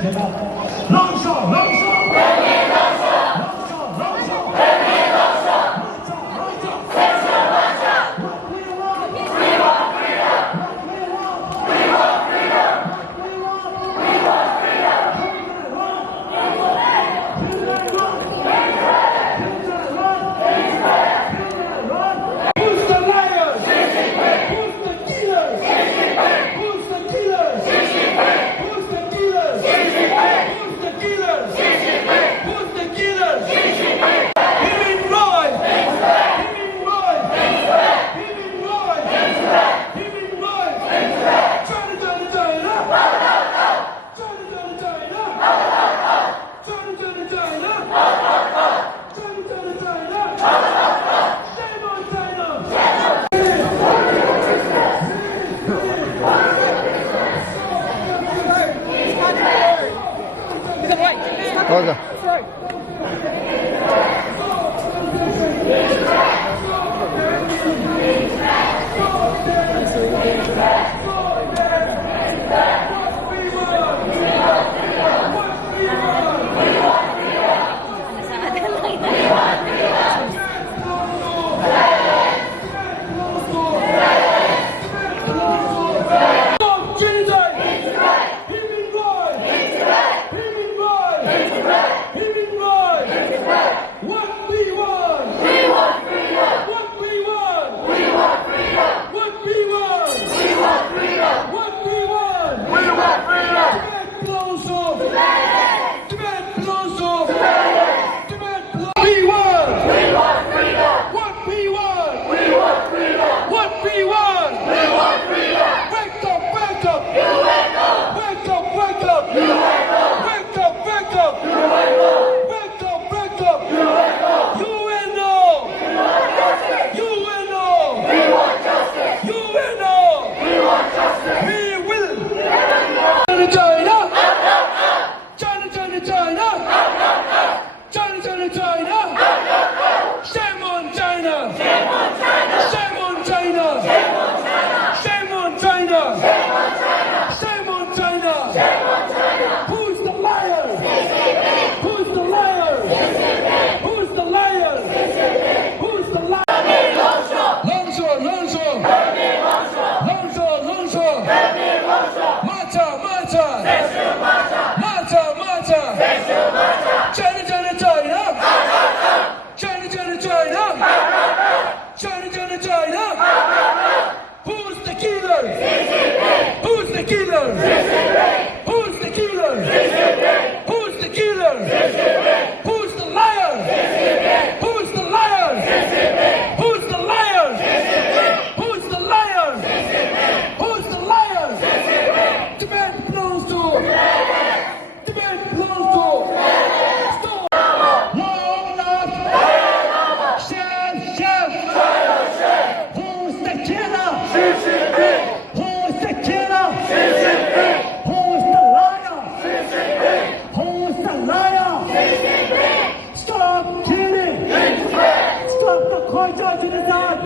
觉到朗少，朗少，人民朗少，朗少，朗少，人民朗少，朗少，朗少，先生朗少。What we want, we want freedom. What we want, we want freedom. What we want, we want freedom. Who's the liar? Who's the dealer? Who's the dealer? Who's the dealer? Who's the dealer? Who's the dealer? Him and Roy. Him and Roy. Him and Roy. Him and Roy. China, China, China. China, China, China. China, China, China. China, China, China. Shame on China. 맞아. Shame on China! Shame on China! Shame on China! Shame on China! Shame on China! Who's the liar? Who's the liar? Who's the liar? Who's the liar? 朗说，朗说，朗说，朗说，骂他，骂他，骂他，骂他，China, China, China! China, China, China! China, China, China! Who's the killer? Who's the killer? Who's the killer? Who's the killer? Who's the liar? Who's the liar? Who's the liar? Who's the liar? Who's the liar? Demand belongs to. Demand belongs to. Long enough. Chef, chef. Who's the killer? Who's the killer? Who's the liar? Who's the liar? Stop killing! Stop the culture genocide!